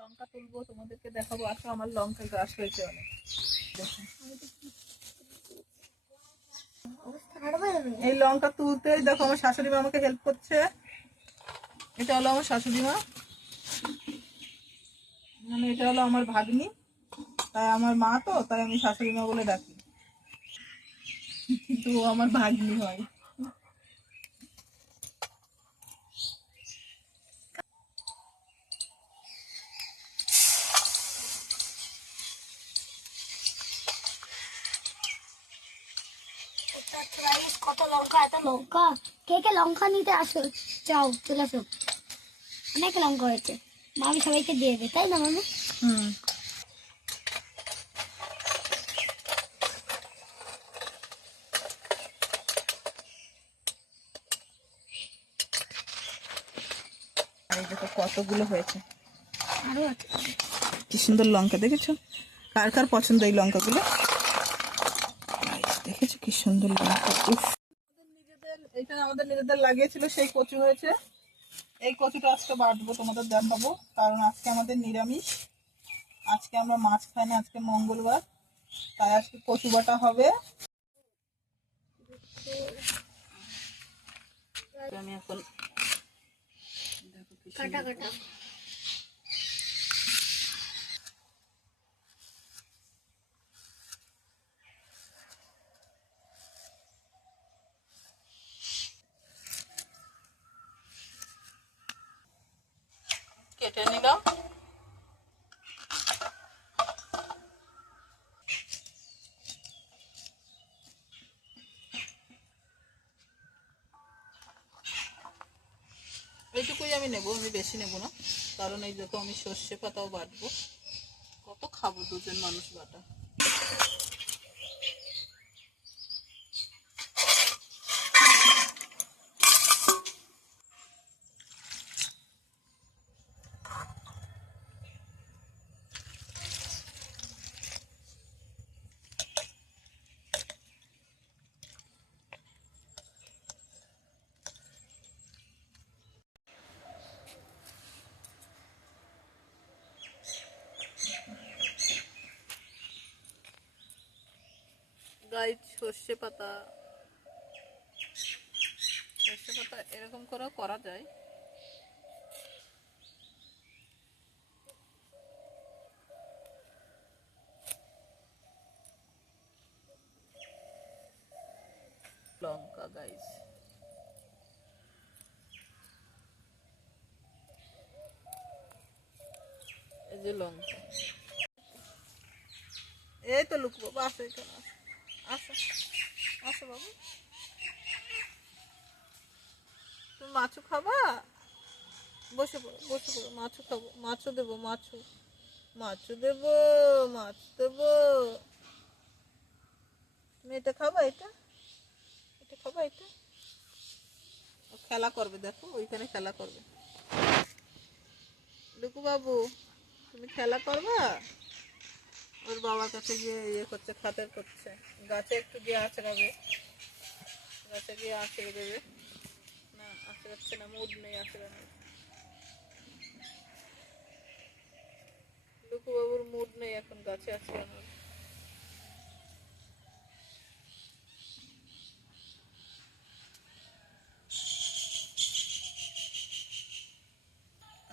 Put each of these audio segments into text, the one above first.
লঙ্কা তুলবো, তোমাদেরকে দেখাবো। আসো, আমার লঙ্কা গাছ হয়েছে অনেক। এই লঙ্কা তুলতেই দেখো আমার শাশুড়ি মা আমাকে হেল্প করছে। এটা হলো আমার শাশুড়ি মা, মানে এটা হলো আমার ভাগ্নি, তাই আমার মা তো, তাই আমি শাশুড়ি মা বলে ডাকি, কিন্তু ও আমার ভাগ্নি হয়। কত লঙ্কা, এত লঙ্কা! কে কে লঙ্কা নিতে আসো? যাও, চলে আসো। অনেক লঙ্কা হয়েছে, মামি সবাইকে দিয়ে দেবে, তাই না মামি? হুম, এই দেখো কতগুলো হয়েছে, আরো আছে। কি সুন্দর লঙ্কা দেখেছো? কার কার পছন্দ এই লঙ্কাগুলো? দেখেছো কি সুন্দর লঙ্কা? উফ, এইটা আমাদের নিজেদের লাগিয়েছিল, সেই কচু হয়েছে। এই কচুটা আজকে বাটবো, তোমাদের দেখাবো, কারণ আজকে আমাদের নিরামিষ। আজকে আমরা মাছ খাই না, আজকে মঙ্গলবার, তাই আজকে কচু বাটা হবে। আমি এখন কাটা কাটা কেটে নিলাম। এইটুকুই আমি নেবো, আমি বেশি নেবো না, কারণ এই দেখো আমি সর্ষে পাতাও বাটবো। কত খাবো দুজন মানুষ বাটা। গাইড সর্ষে পাতা এরকম করেও করা যায়। লঙ্কা গাইস, এই যে লঙ্কা, এই তো লুকবো, বাস এখানে আসো, আসো বাবু। তুমি মাছও খাবা? বসে পড়ো, বসে পড়ো, মাছও খাবো, মাছও দেবো, মাছও মাছও দেবো, মাছ দেবো। তুমি এটা খাবা? এটা এটা খাবা? এটা ও খেলা করবে, দেখো ওইখানে খেলা করবে। লুকু বাবু, তুমি খেলা করবা? ওর বাবার কাছে গিয়ে ইয়ে করছে, খাতের করছে, গাছে একটু গিয়ে আছড়াবে, গাছে গিয়ে আছড়ে দেবে। না, আছড়াচ্ছে না, মুড নেই আছড়ানোর। লুকু বাবুর মুড নেই এখন গাছে আছড়ানোর।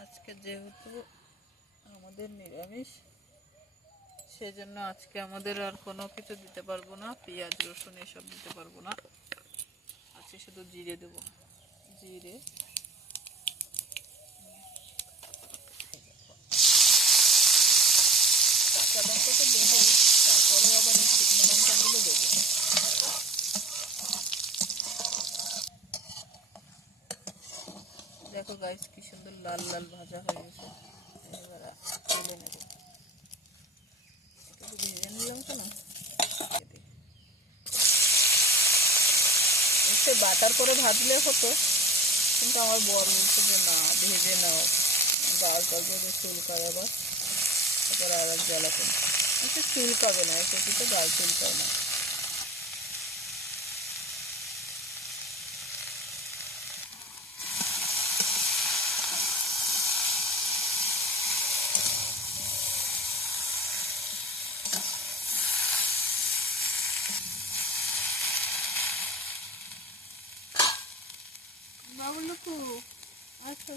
আজকে যেহেতু আমাদের নিরামিষ, সেজন্য আজকে আমাদের আর কোনো কিছু দিতে পারবো না, পেঁয়াজ রসুন এসব দিতে পারবো না। আজকে শুধু জিরে দেবো, জিরে। কাঁচা লঙ্কা তো দেবো, তারপরে আবার এই শুকনো লঙ্কাগুলো দেবো। দেখো গাইস কি সুন্দর লাল লাল ভাজা হয়ে গেছে, এবার তুলে নেব। একটু ভেজে নিলাম তো না, সে বাটার করে ভাজলে হতো, কিন্তু আমার বর বলছে যে না, ভেজে নাও, গাছ গাছ যদি চুলকায় আবার, তারপরে আর এক জ্বালাতেন। আচ্ছা চুলকাবে না, সেটি তো গায়ে চুলকায় না। বাবুলুকু আচ্ছা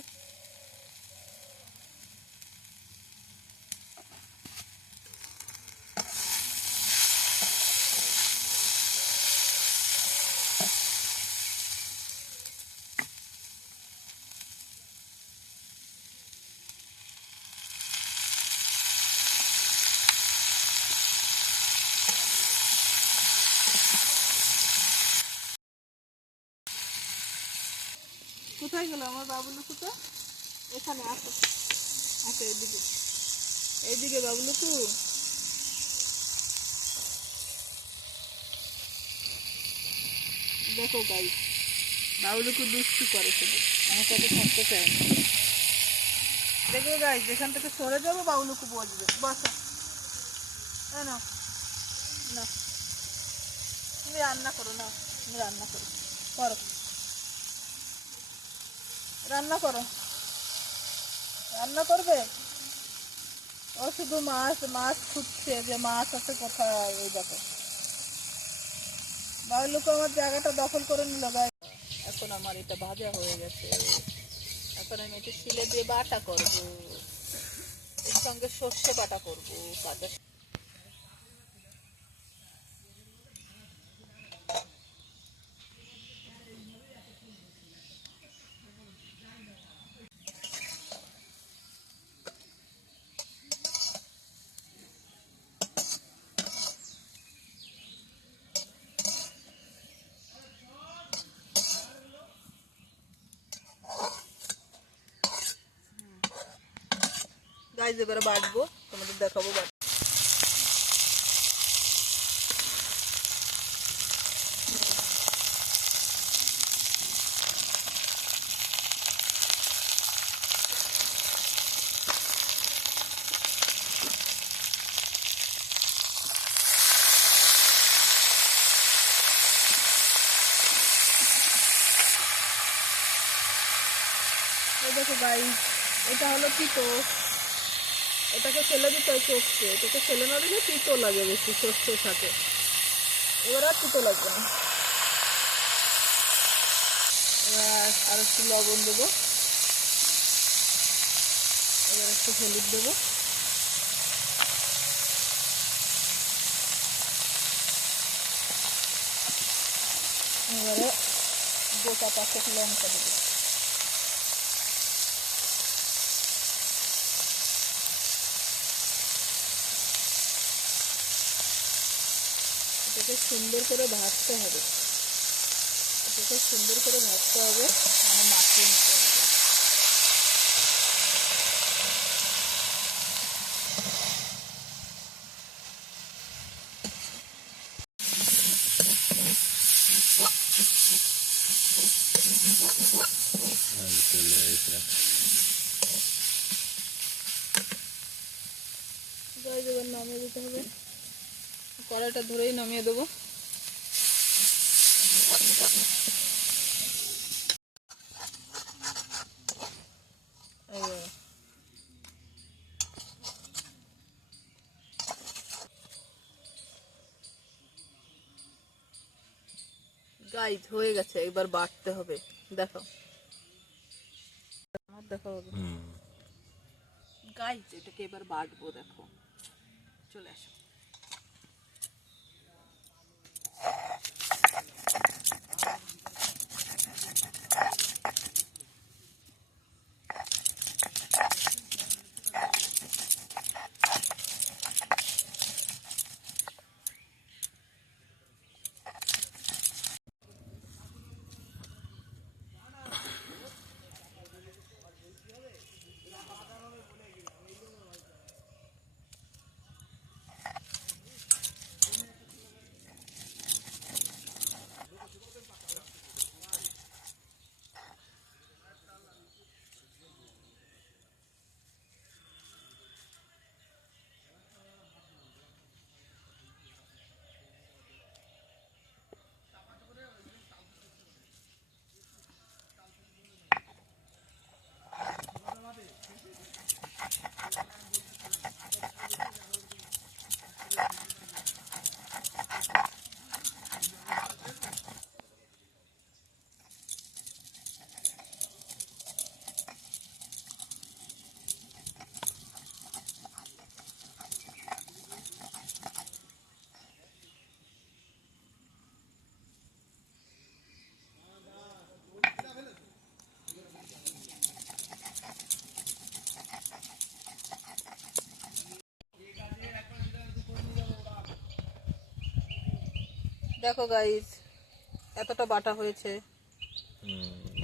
কোথায় গেল আমার বাবুলুকুটা? এখানে আসো, আসো এইদিকে, এইদিকে বাবুলুকু। দেখো গাই, বাবুলুকু দুষ্টু করে শুধু, আমার সাথে থাকতে চায় না। দেখো গাই, যেখান থেকে সরে যাবো বাবুলুকু বসবে। বসো, না না, তুমি রান্না করো না, তুমি রান্না করো, করো রান্না করো, রান্না করবে। ও শুধু মাছ মাছ খুঁজছে যে মাছ আছে কোথায়। এই দেখো বাবুলুকু আমার জায়গাটা দখল করে নিল গাই। এখন আমার এটা ভাজা হয়ে গেছে, এখন আমি এটা শিলে দিয়ে বাটা করব, এর সঙ্গে সর্ষে বাটা করবো কাঁচা। গাইজ এবারে বাটবো, তোমাদের দেখাবো বাট। এই দেখো গাইজ, এটা হলো তিতো, এটাকে ফেলে দিতে হয় চোখছে, এটাকে ফেলে না দিলে তিতো লাগে বেশি সর্ষের সাথে। এবার আর তিতো লাগবে না। এবার আর একটু লবণ দেবো, এবার একটু হলুদ দেবো, এবারে গোটা 5 লঙ্কা দেবো। এটাকে সুন্দর করে ভাজতে হবে, এটাকে সুন্দর করে ভাজতে হবে, মানে মাখিয়ে নিতে হবে। গাইজ এবার নামিয়ে দিতে হবে, কড়াইটা ধরেই নামিয়ে দেবো। গাইজ হয়ে গেছে, এবার বাটতে হবে। দেখো আমার দেখা হবে গাইজ, এটাকে এবার বাটবো। দেখো চলে আসো। দেখো গাইস, এতটা বাটা হয়েছে।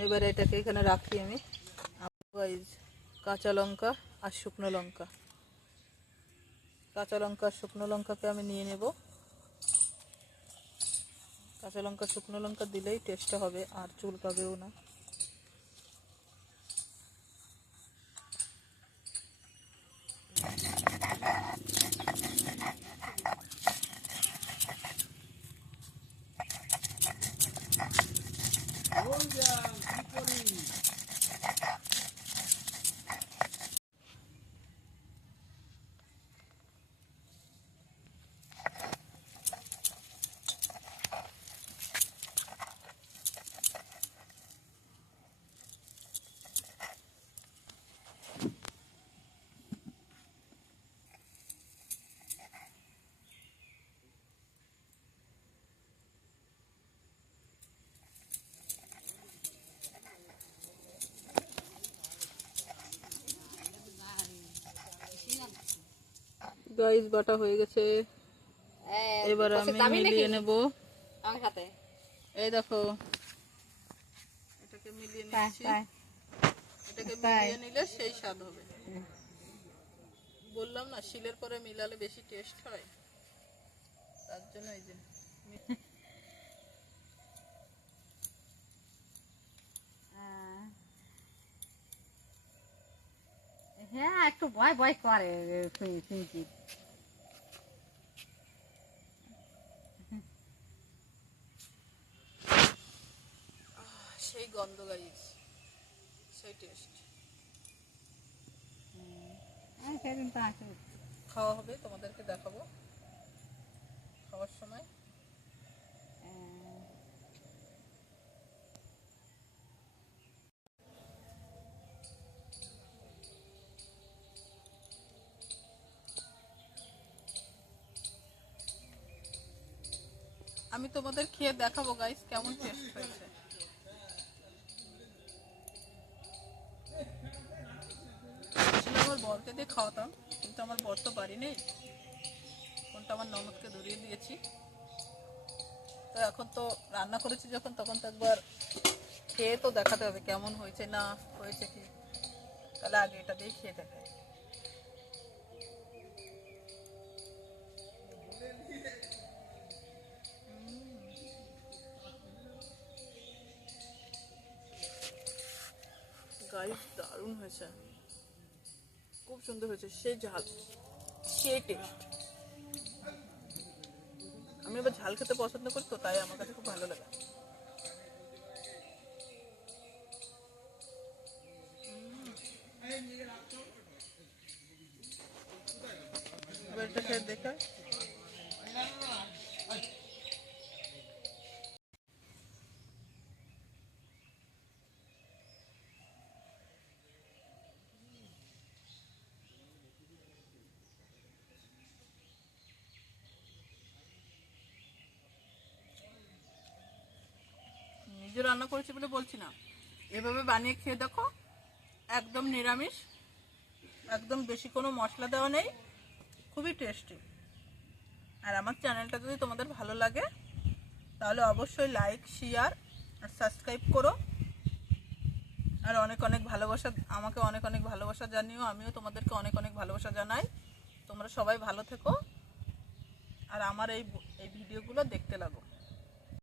এবারে এটাকে এখানে রাখি আমি। গাইস, কাঁচা লঙ্কা আর শুকনো লঙ্কা, কাঁচা লঙ্কা আর শুকনো লঙ্কাকে আমি নিয়ে নেব। কাঁচা লঙ্কা শুকনো লঙ্কা দিলেই টেস্টটা হবে, আর চুলকাবেও না। গাইস, বাটা হয়ে গেছে। এবার আমি মিলিয়ে নেব। এই দেখো, এটাকে মিলিয়ে নিচ্ছি। এটাকে মিলিয়ে নিলে সেই স্বাদ হবে। বললাম না, শিলের পরে মিলালে বেশি টেস্ট হয়, তার জন্য এই যে। হ্যাঁ, একটু ভয় ভয় করে শুনছি। সেই গন্ধ গাইস, সেই টেস্ট। সেদিন তো আসে। খাওয়া হবে, তোমাদেরকে দেখাবো খাওয়ার সময়। আমি তোমাদের খেয়ে দেখাবো গাইস কেমন টেস্ট হয়েছে। আসলে আমার বরকে দিয়ে খাওয়াতাম, কিন্তু আমার বর তো বাড়ি নেই, ফোনটা আমার ননদকে ধরিয়ে দিয়েছি। তো এখন তো রান্না করেছি যখন, তখন তো একবার খেয়ে তো দেখাতে হবে কেমন হয়েছে না হয়েছে কি। তাহলে আগে এটা দিয়ে খেয়ে দেখাই। গাইস, দারুণ হয়েছে, খুব সুন্দর হয়েছে, সেই ঝাল, সেই টেস্ট। আমি আবার ঝাল খেতে পছন্দ করি, তো তাই আমার কাছে খুব ভালো লাগে। এবার এটা খেয়ে দেখা। নিজে রান্না করেছি বলে বলছি না, এভাবে বানিয়ে খেয়ে দেখো, একদম নিরামিষ, একদম বেশি কোনো মশলা দেওয়া নেই, খুবই টেস্টি। আর আমার চ্যানেলটা যদি তোমাদের ভালো লাগে তাহলে অবশ্যই লাইক, শেয়ার আর সাবস্ক্রাইব করো। আর অনেক অনেক ভালোবাসা, আমাকে অনেক অনেক ভালোবাসা জানিও, আমিও তোমাদেরকে অনেক অনেক ভালোবাসা জানাই। তোমরা সবাই ভালো থেকো, আর আমার এই ভিডিওগুলো দেখতে লাগো।